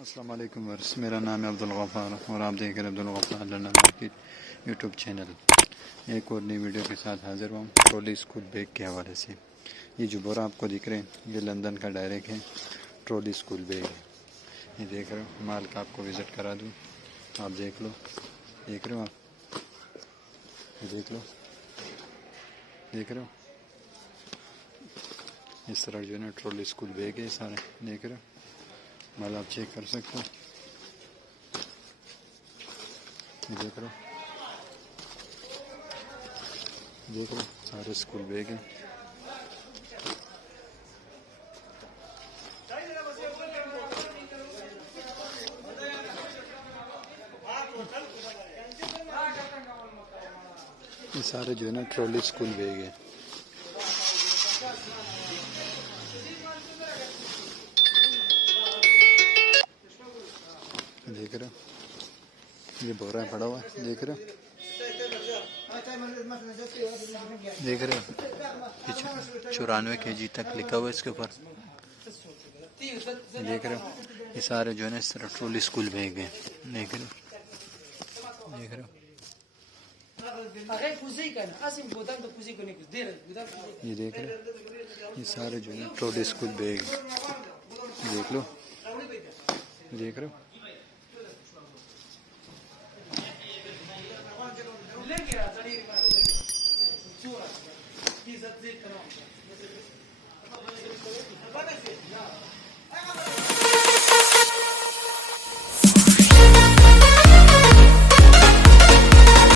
अस्सलाम वालेकुम वर्स, मेरा नाम है अब्दुल गफ़ार और आप देख रहे हैं Abdul Ghaffar London market YouTube channel. एक और नई वीडियो के साथ हाज़िर हूँ ट्रॉली स्कूल बैग के हवाले से। ये जो बोरा आपको दिख रहे हैं ये लंदन का डायरेक्ट है, ट्रॉली स्कूल बैग है। ये देख रहे हो, माल का आपको विज़िट करा दूँ, आप देख लो। देख रहे हो आप, ये देख लो, देख रहे हो। इस तरह जो है ना ट्रॉली स्कूल बैग है सारे, देख रहे हो। माल आप चेक कर सकते हो, देख रहे हो, देख रहे हो, सारे स्कूल बैग हैं। ये सारे जो है ना ट्रॉली स्कूल बैग है। देख रहे हो, ये बोरा पड़ा हुआ है, देख रहे हो, देख रहे हो। 94 kg तक लिखा हुआ है इसके ऊपर, देख रहे हो। ये सारे जो है ना इस तरह ट्रॉली स्कूल बैग हैं, देख रहे हो, देख रहे हो। ये देख रहे हो, ये सारे जो है ना ट्रॉली स्कूल बैग, देख लो, देख रहे हो।